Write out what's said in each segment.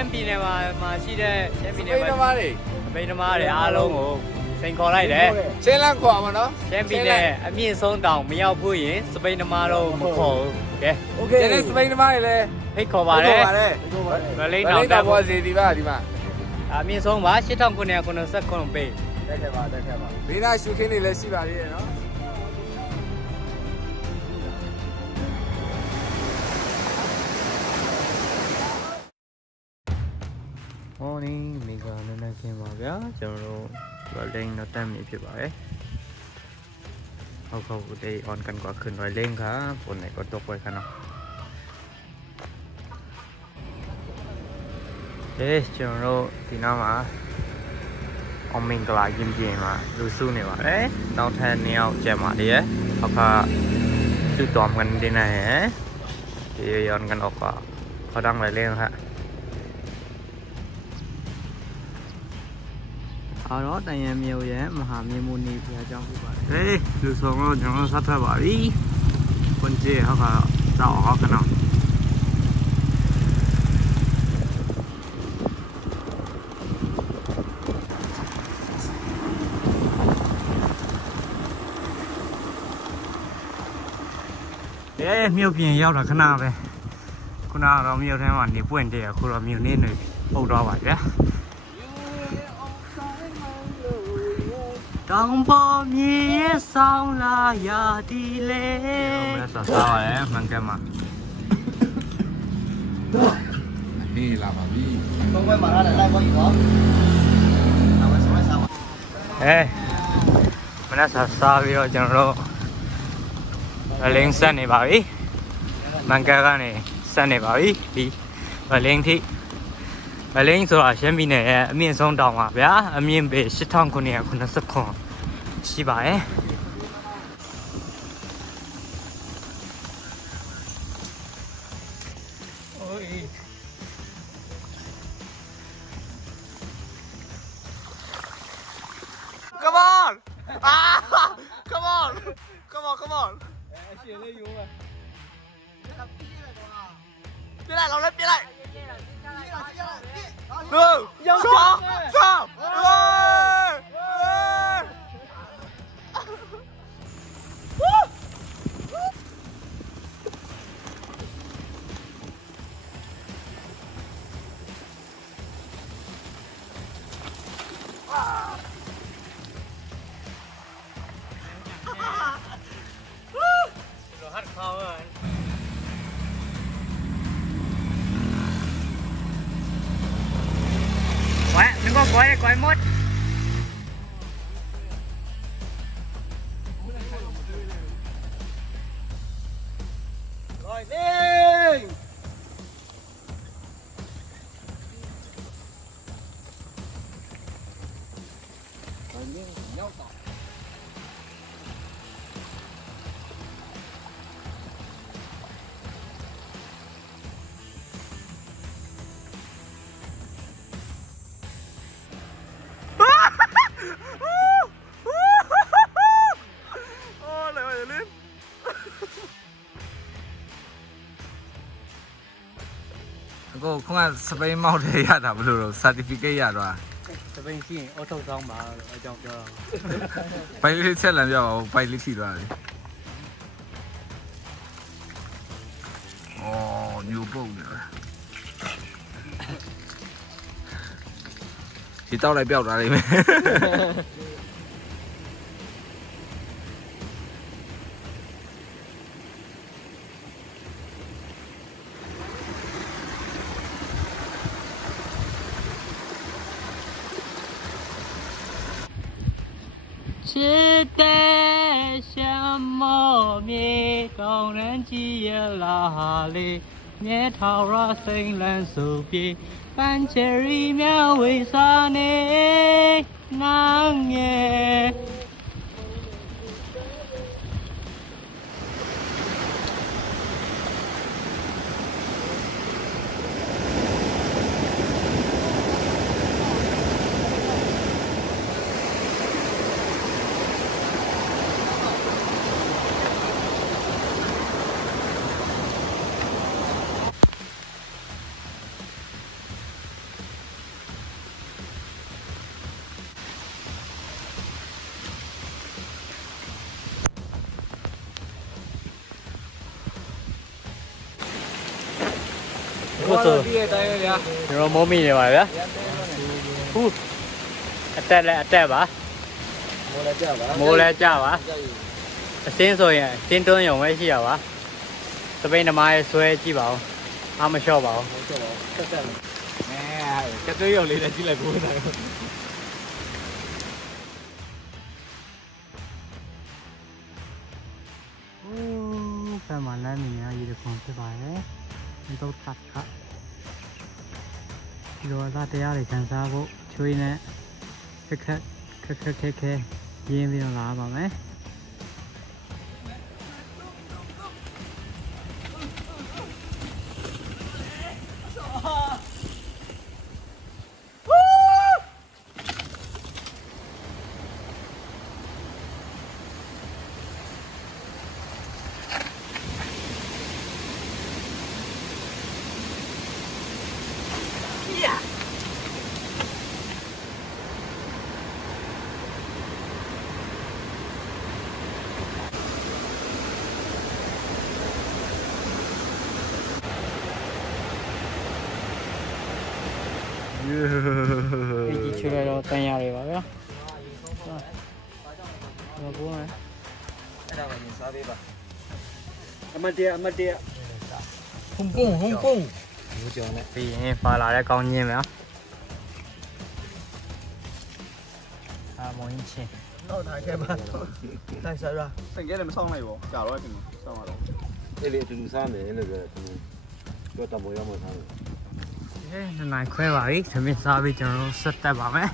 မ်းပြည်နယ်မှာရှိတဲ့ရှမ်းပြည်နယ် ပိန်းသမားတွေ ပိန်းသမားတွေအားလုံးကိုစိန်ခေါ်လိုက်တယ် ချင်းလန်းခေါ်မှာနော် ရှမ်းပြည်နယ်အမြင့်ဆုံးတောင်မရောက်ဘူးရင်စပိန်သမားတော့မခေါ်ဘူးကဲ โอเคဒီစပိန်သမားတွေလည်း ဖိတ်ခေါ်ပါတယ်မလိမ့်တောင်တက် ပေါ်စီဒီမှာအမြင့်ဆုံးပါ8989ပေး တက်ခဲ့ပါဘေးနာရှုခင်းတွေလည်းရှိပါသေးတယ်နော် Morning မိကနည်းနည်းခင်းပါဗျာကျွန်တော်တို့လိမ့်တော့တက်မြဖြစ်ပါတယ်ဟုတ်တေး on กันกว่าขึ้นไว้เล่งครับฝนไหนก็ตกไว้ครับเนาะကျွန်တော်တို့ဒီနောက်မှာအောင်မင်္ဂလာရင်ပြင်မှာလူစုနေပါတယ်နောက်ထပ်2ယောက်ကျန်ပါတယ်ရဟောက်ကသူ့တော်กันဒီနေ့ဒီย้อนกันออกก็เขาดังไว้เล่งครับအော်တော့တန်ရံမြို့ရဲ့မဟာမြေမူနီဘုရားကျောင်းဖြစ်ပါတယ်ဟေးလူဆောင်တော့ကျွန်တော်ဆက်ထွက်ပါပြီခွန်ကြီးဟောကတော့ဟောကနော်မြို့ပြင်ရောက်တာခဏပဲခုနကတော့မြို့ထဲမှာနေပွင့်တယ်အခုတော့မြို့နေနေပုတ်တော့ပါဗျာတောင်ပေါ်မြေဆောင်လာရာဒီလေမဆာဆာရဲမှန်ကမှာဟေးလာပါပြီ không quay mà ra lại quay gì đó nào quay sao mà မနက်ဆာပြီးတော့ကျွန်တော်တို့ဗလင်းဆက်နေပါပြီမန်ကကနေဆက်နေပါပြီဒီဗလင်းထိဗလင်းဆိုတာရှမ်းပြည်နယ်ရဲ့အမြင့်ဆုံးတောင်ပါဗျာအမြင့်ပေ8989ရှိပါတယ်Come on! Ah! Come on! Come on! ရှင်လေးယူပါ ပြလိုက်လောက်လဲပြလိုက်လို့ရောင်းချောင်းချောင်းหัดเขาเลยquái đừng có quái mốt rồi đi rồi đi nhau tỏကိုခုနစပိန်မောက်တဲ့ရတာဘယ်လိုလဲ certificate ရတော့ စပိန်ရှိရင်အော်ထုတ်ဆောင်ပါအကြောင်းပြောတာ ပိုင်လေးချက်လန်ပြပါဦးပိုင်လေးထိသွားတယ်အော်ညိုပုတ်နေဒီတောက်လိုက်ပြောက်တာလိမ့်မယ်是的，什么面高人几也拉里，面头热生人手边，番茄里面为啥呢？难耶。ဆို ဒီရဲ့တိုင်းပဲဗျာ ကျွန်တော်မိုးမိနေပါဗျာဟူးအတက်လည်းအတက်ပါ မိုးလည်းကြောက်ပါ မိုးလည်းကြပါအစင်းဆိုရင်စင်းတွန်းရုံပဲရှိရပါစပိန်သမားရဲ့ဆွဲကြည့်ပါဦးအားမလျှော့ပါဘူး ဟုတ်ကဲ့ပါတက်တက် ကသွေးရုံလေးနဲ့ကြည့်လိုက်ကိုယ်တိုင် โอ้แฟนมาแล้วนี่นะยีเดคอนဖြစ်ပါတယ်ဒီတော့တတ်ခါဒီတော့သားတရားတွေခံစားဖို့ချွေးနဲ့ခက်ခဲရင်းပြီးတော့လာပါမယ်ဒီချွေးတော့တန်ရတွေပါဗျာဟုတ်ပါဘူးမယ် အဲ့ဒါမှရင်စားပေးပါ အမတရားအမတရား ဟုံပုံဘူးကြောင်နဲ့ ပြီးရင်ပါလာတဲ့ကောင်းချင်းဗျာအာမောင်းချင်း တော့ထားခဲ့ပါလိုက်စားရ စင်ကဲလည်းမဆောင်လိုက်ဘူးကြာတော့ပြင်ဆောင်းရတော့ အဲ့လေအတူတူစားမယ်လို့ပြောတယ်သူတို့တော့မောရမောစားတယ် နှစ်နိုင်ခွဲပါပြီသမင်းစားပြီးကျွန်တော်တို့ဆက်တက်ပါမယ်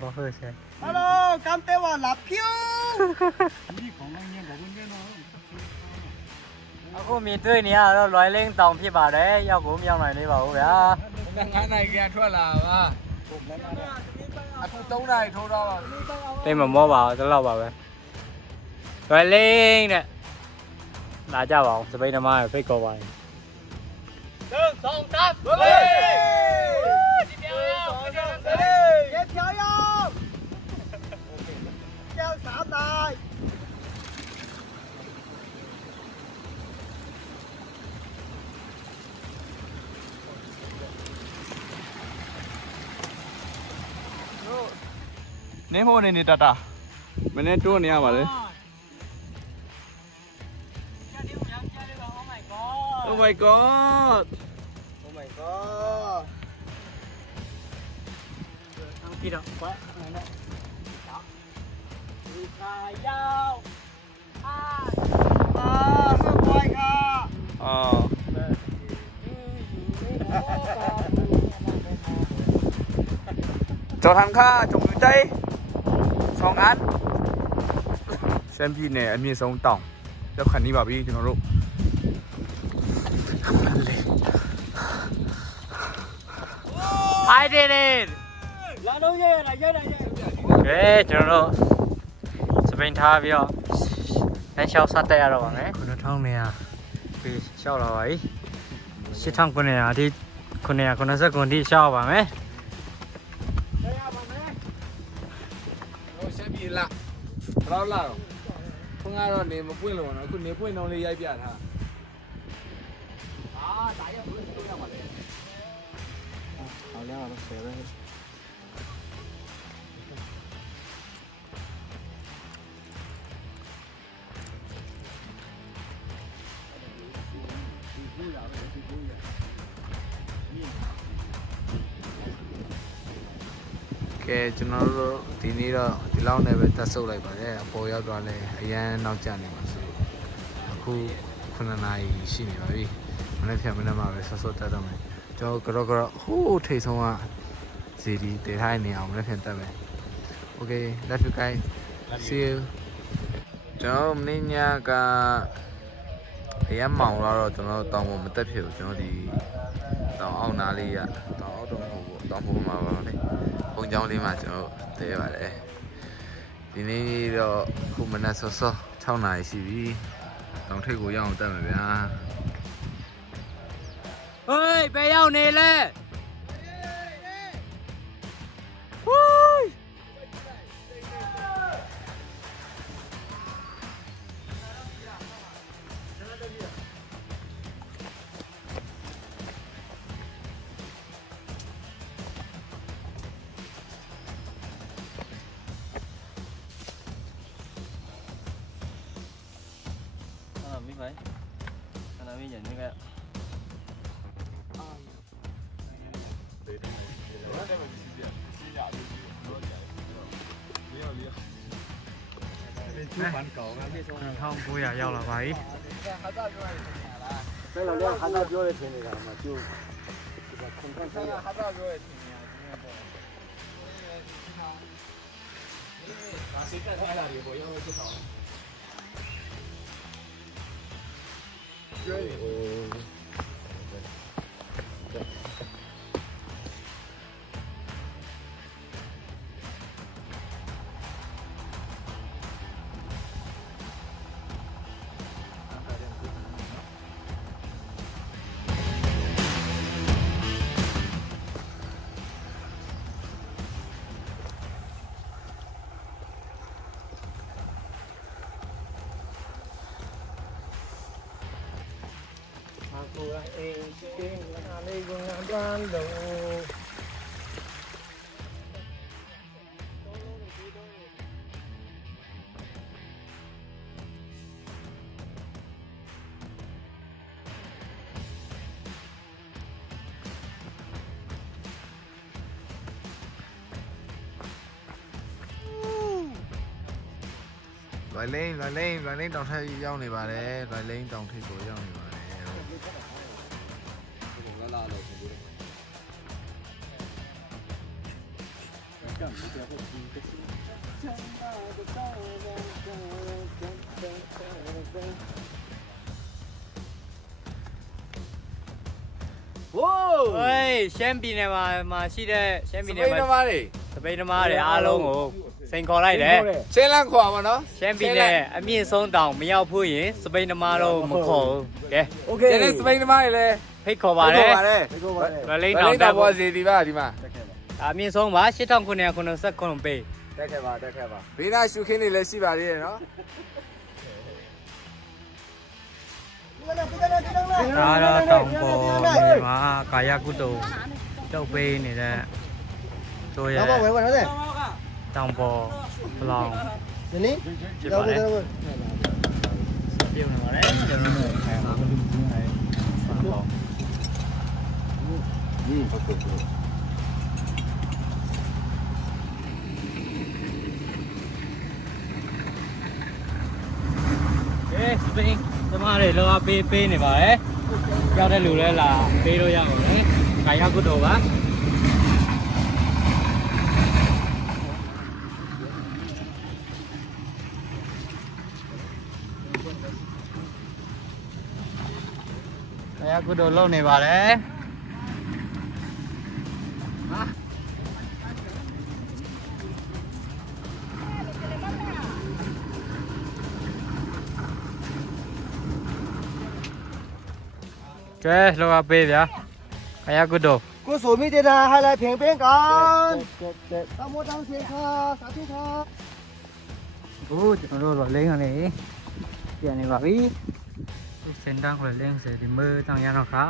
ဘာဖြစ်လဲ ဟယ်လိုကမ်တဲဝါလာဖြူ အခုမြင်တွေ့နေရတော့လွိုင်းလင်းတောင်ဖြစ်ပါတယ်ရောက်ကိုမရောက်နိုင်သေးပါဘူးဗျာ 9နိုင်ပြန်ထွက်လာပါအခု3နိုင်ထိုးတော့ တိတ်မမောပါဘူးဒီလောက်ပါပဲလွိုင်းလင်းနဲ့လာကြပါအောင်စပိန်သမားရဲ့ဖိတ်ခေါ်ပါတယ်1 2 3လွိုင်းလင်းဒီပြောင်းရောက် ရေဖြောင်းရောက်ကျောင်းစားတိုင်း နင်းဖို့နေတတာမင်းတိုးနေရပါလေ Oh my god Oh my god ပြီးတော့ကွာအဲ့ဒါဒီခါရောက်အာ ဟုတ်ပွိုင်းခါ အော်ကျော်ထန်ခါจงอยู่ใจ2อันရှမ်းပြည်နယ်အမြင့်ဆုံးတောင်ရောက်ခဏီးပါပြီကျွန်တော်တို့ I did it လာလုံးရဲလာရဲလာရဲ ကဲကျွန်တော်တို့စပိန်ထားပြီးတော့လမ်းလျှောက်ဆက်တက်ရတော့ပါမယ်9000နေရပြီးလျှောက်လာပါပြီ8900အထိ990တိလျှောက်ပါမယ် ဟိုရှမ်းပြည်လာဘယ်လောက်လာတော့ခုနကတော့နေမပွင့်လို့နော်အခုနေပွင့်တော့လေးရိုက်ပြထားဒါရဘယ်လိုလုပ်ရမှာလဲ 好亮了，谁了？ ကဲကျွန်တော်တို့ဒီနေ့တော့ဒီလောက်နဲ့ပဲတက်ဆုပ်လိုက်ပါတယ်အပေါ်ရောက်တော့လည်းအရန်နောက်ကျနေပါဆိုအခု9နာရီရှိနေပါပြီမနေ့ဖြန်မနေ့မှာပဲဆော့ဆော့တက်တော့မယ်ကျွန်တော်ကတော့ဟိုးထိတ်ဆုံးကဇီဒီတည်ထားနေအောင်မနေ့ဖြန်တက်မယ် Okay love you guys see you ကျွန်တော်မင်းညာကအရန်မောင်လာတော့ကျွန်တော်တောင်းဖို့မတက်ဖြစ်ဘူးကျွန်တော်ဒီတောင်းအောင်နားလေးရတောင်းအောင်တော့မဟုတ်ဘူးတောင်းဖို့မှာပါလေဘုံကြောင်းလေးမှာကျွန်တော်တည်ပါတယ်ဒီနေ့တော့ခုမနက်စောစော6နာရီရှိပြီတောင်ထိပ်ကိုရအောင်တက်မယ်ဗျာ เฮ้ยไปရောက်နေလဲ边人那个。2,900ရောက်လာပါပြီ 这老两还在表的听那个嘛，就空看看。လွိုင်လိန်တောင်ထက်ရောက်နေပါတယ်လွိုင်လိန်တောင်ထိပ်ကိုရောက်နေပါတယ် 喂，ရှမ်းပြည်နယ်မှာရှိတဲ့ရှမ်းပြည်နယ် စပိန်သမားတွေ စပိန်သမားတွေအားလုံးကိုစိန်ခေါ်လိုက်တယ် ချင်းလန်းခွာမှာနော် ရှမ်းပြည်နယ်အမြင့်ဆုံးတောင်မရောက်ဖို့ရင်စပိန်သမားတော့မခေါ်ဘူးကဲ โอเค ကျန်တဲ့စပိန်သမားတွေလည်း ဖိတ်ခေါ်ပါတယ် ဒီကိုပါလေ လွိုင်လိန်တောင်တက်ဖို့ စီဒီပါဒီမှာ အမြင့်ဆုံးပါ8989ပေး တက်ခဲ့ပါတက်ခဲ့ပါ ဘေးနာရှုခင်းတွေလည်းရှိပါသေးတယ်နော် ဒါတော့တောင်ပေါ်မြေမှာကာယကုတုတုတ်ပေးနေတဲ့တို့ရဲ့ တော့ဝယ်ပါနော်တဲ့ တောင်ပေါ်ဘလောင် ဒီနေ့ ဖြစ်ပါတယ်ပြုံးနေပါတယ်ကျွန်တော်တို့ခိုင်အောင်လုပ်နေတယ်ဆောင်းတော့စပိန်သမားတွေလောကပေးနေပါတယ်ရောက်တဲ့လူလည်းလာပေးလို့ရပါတယ်ကာယကုတုပါကာယကုတုလုပ်နေပါတယ်ကဲလောကပေးဗျာကာယကုတု ကိုဆိုမိတဲ့နာဟိုင်လိုက်平平ကန်တမောတောင်းစေခါစာထုခါ ဟုတ်ကျွန်တော်တို့လိမ့်ကနေပြန်နေပါပြီစင်တန်းခေါ်လိမ့်စေဒီមើတောင်ရတော့ခါ